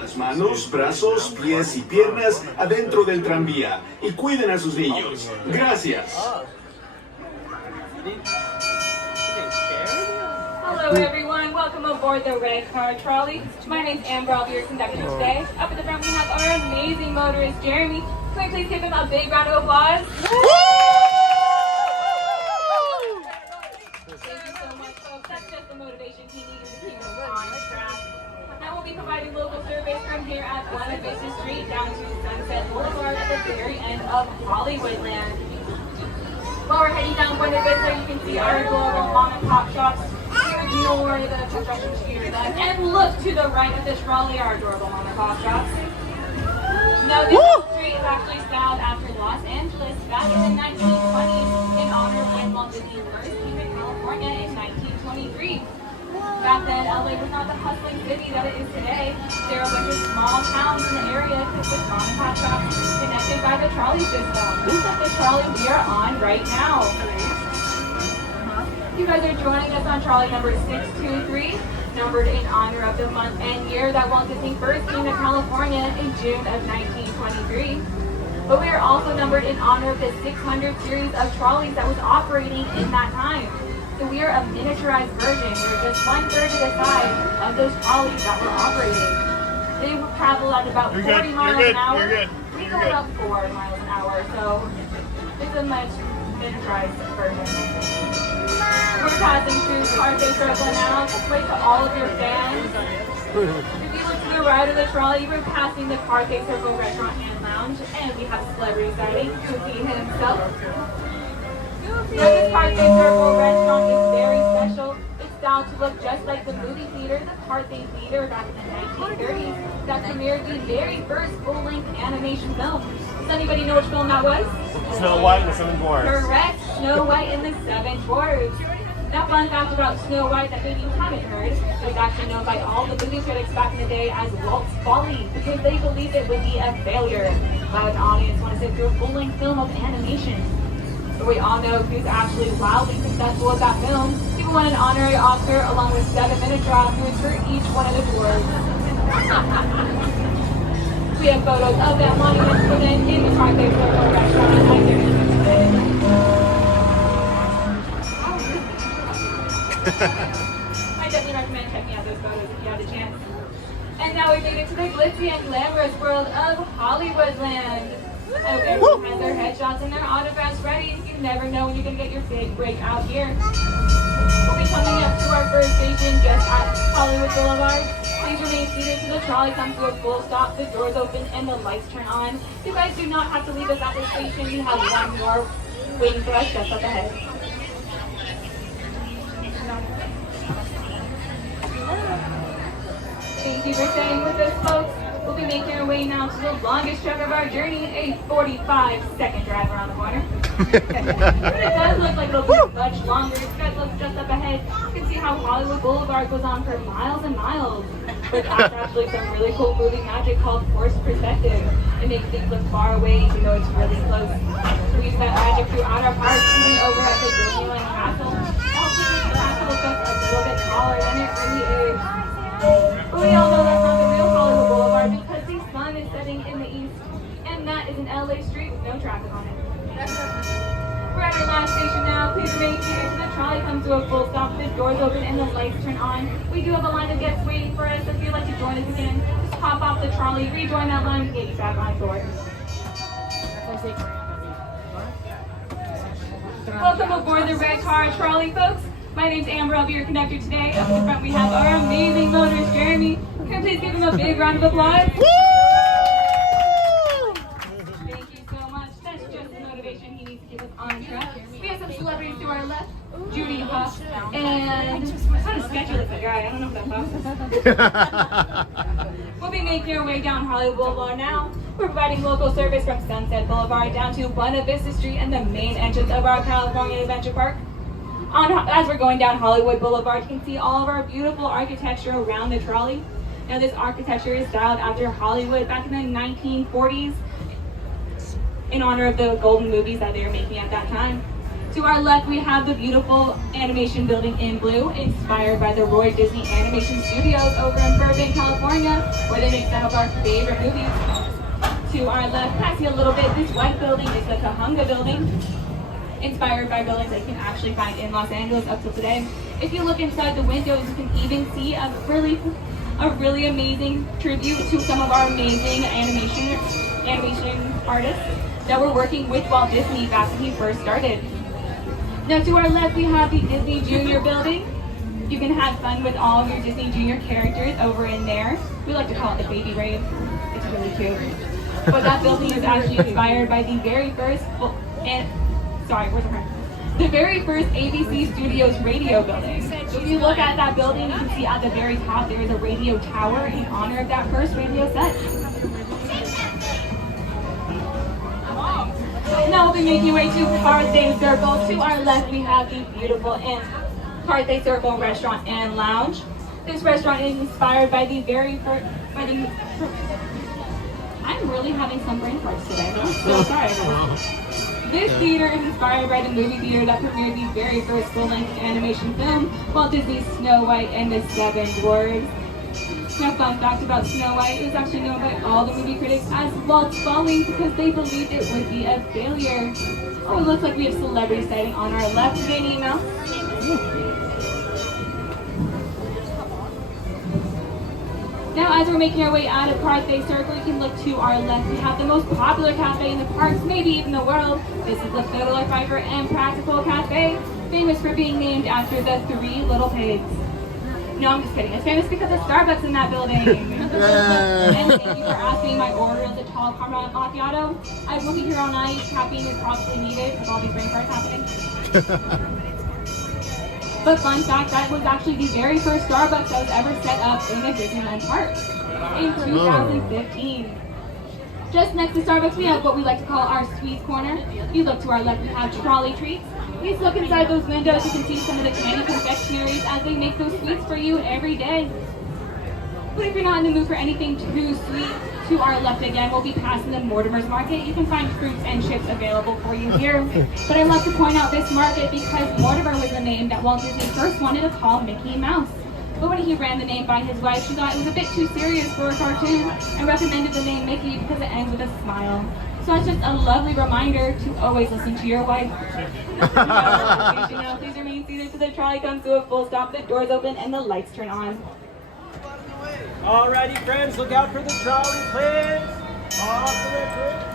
Las manos, brazos, pies y piernas adentro del tranvía y cuiden a sus niños. Gracias. Hello everyone, welcome aboard the Red Car Trolley. My name's Amber, I'll be your conductor today. Up at the front we have our amazing motorist, Jeremy. Can we please give him a big round of applause? Thank you so much, folks. That's just the motivation he needed to keep us on track. Now we'll be providing local surveys from here at Buena Vista Street down to Sunset Boulevard at the very end of Hollywoodland. While we're heading down Buena Vista, you can see our adorable mom and pop shops. Ignore the construction street left and look to the right of the trolley, our adorable mom and pop shops. Now this street is actually styled after Los Angeles back in the 1920s in honor of when Walt Disney first came to California in 1923. Back then, LA was not the hustling city that it is today. There are a bunch of small towns in the area with mom and pop shops connected by the trolley system. This is the trolley we are on right now. You guys are joining us on trolley number 623, numbered in honor of the month and year that Walt Disney first came to California in June of 1923. But we are also numbered in honor of the 600 series of trolleys that was operating in that time. So we are a miniaturized version. We're just 1/3 of the size of those trolleys that were operating. They will travel at about 40 miles an hour. We go about 4 miles an hour, so it's a much miniaturized version. We're passing through Parkway Circle now. Wait to all of your fans. If you look to the right of the trolley, we're passing the Parkway Circle Restaurant and Lounge, and we have celebrity sighting, Goofy himself. Now this Parkway Circle Restaurant is very special. It's styled to look just like the movie theater, the Parkway Theater back in the 1930s that premiered the very first full-length animation film. Does anybody know which film that was? Snow White and the Seven Dwarfs. Correct, Snow White and the Seven Dwarfs. That fun fact about Snow White that maybe you haven't heard was actually known by all the movie critics back in the day as Walt's Folly because they believed it would be a failure. But the audience wanted to sit through a full-length film of animation. But we all know who's actually wildly successful with that film. People won an honorary Oscar along with 7 miniature Oscars for each one of the dwarves. We have photos of that monument put in the Parkway Circle Restaurant right there today. I definitely recommend checking out those photos if you have the chance. And now we made it to the glitzy and glamorous world of Hollywoodland. I hope everyone has their headshots and their autographs ready. You never know when you're going to get your big break out here. We'll be coming up to our first station just at Hollywood Boulevard. Please remain seated till the trolley comes to a full stop, the doors open, and the lights turn on. You guys do not have to leave us at the station. We have one more waiting for us just up ahead. Thank you for staying with us, folks. We'll be making our way now to the longest trek of our journey, a 45-second drive around the corner. But it does look like it'll be much longer. If you guys look just up ahead, you can see how Hollywood Boulevard goes on for miles and miles. But that's actually some really cool moving magic called forced perspective. It makes things look far away even though it's really close. We use that magic throughout our park, even over at the Disneyland Castle. It helps make the castle look just a little bit taller than it really is. But we all know that's not the real Hollywood Boulevard because the sun is setting in the east, and that is an LA street with no traffic on it. We're at our last station now. Please remain seated till the trolley comes to a full stop, the doors open, and the lights turn on. We do have a line of guests waiting for us, so if you'd like to join us again, just hop off the trolley, rejoin that line, and get you back on board. Welcome aboard the Red Car Trolley, folks. My name's Amber, I'll be your conductor today. Up in front we have our amazing motorist, Jeremy. Can I please give him a big round of applause? Woo! Thank you so much. That's just the motivation he needs to keep us on track. We have some celebrities to our left. Judy Huff, and I'm kind of sketchy looking guy. I don't know if that's possible. We'll be making our way down Hollywood Boulevard now. We're providing local service from Sunset Boulevard down to Buena Vista Street and the main entrance of our California Adventure Park. As we're going down Hollywood Boulevard, you can see all of our beautiful architecture around the trolley. Now this architecture is styled after Hollywood back in the 1940s in honor of the golden movies that they were making at that time. To our left, we have the beautiful animation building in blue, inspired by the Roy Disney Animation Studios over in Burbank, California, where they make some of our favorite movies. To our left, passing a little bit, this white building is the Kahunga building, inspired by buildings that you can actually find in Los Angeles up till today. If you look inside the windows, you can even see a really amazing tribute to some of our amazing animation artists that were working with Walt Disney back when he first started. Now to our left, we have the Disney Junior building. You can have fun with all of your Disney Junior characters over in there. We like to call it the baby rave. It's really cute. But that building is actually inspired by the very first, the very first ABC Studios radio building. So if you look at that building, you can see at the very top there is a radio tower in honor of that first radio set. Now we'll be making your way to Carthay Circle. To our left, we have the beautiful Carthay Circle restaurant and lounge. This restaurant is inspired by the very first. I'm really having some brain farts today. I'm so sorry. This theater is inspired by the movie theater that premiered the very first full-length animation film, Walt Disney's Snow White and the Seven Dwarfs. Now, fun fact about Snow White, it was actually known by all the movie critics as Walt's Folly because they believed it would be a failure. Oh, it looks like we have celebrity sighting on our left. Today, email. Now, as we're making our way out of Carthay Circle, you can look to our left. We have the most popular cafe in the parks, maybe even the world. This is the Fiddler, Piper, and Practical Cafe, famous for being named after the Three Little Pigs. No, I'm just kidding. It's famous because of Starbucks in that building. And thank you for asking my order of the tall caramel macchiato. I will be here all night. Caffeine is probably needed with all these brain farts happening. But fun fact, that was actually the very first Starbucks that was ever set up in a Disneyland park in 2015. Just next to Starbucks, we have what we like to call our sweets corner. You look to our left, we have trolley treats. Please look inside those windows. You can see some of the candy confectionaries as they make those sweets for you every day. But if you're not in the mood for anything too sweet, to our left again, we'll be passing the Mortimer's Market. You can find fruits and chips available for you here. But I love to point out this market because Mortimer was the name that Walt Disney first wanted to call Mickey Mouse. But when he ran the name by his wife, she thought it was a bit too serious for a cartoon and recommended the name Mickey because it ends with a smile. So it's just a lovely reminder to always listen to your wife. Please remain seated till the trolley comes to a full stop, the doors open, and the lights turn on. Alrighty, friends, look out for the trolley, please. Off the red bridge.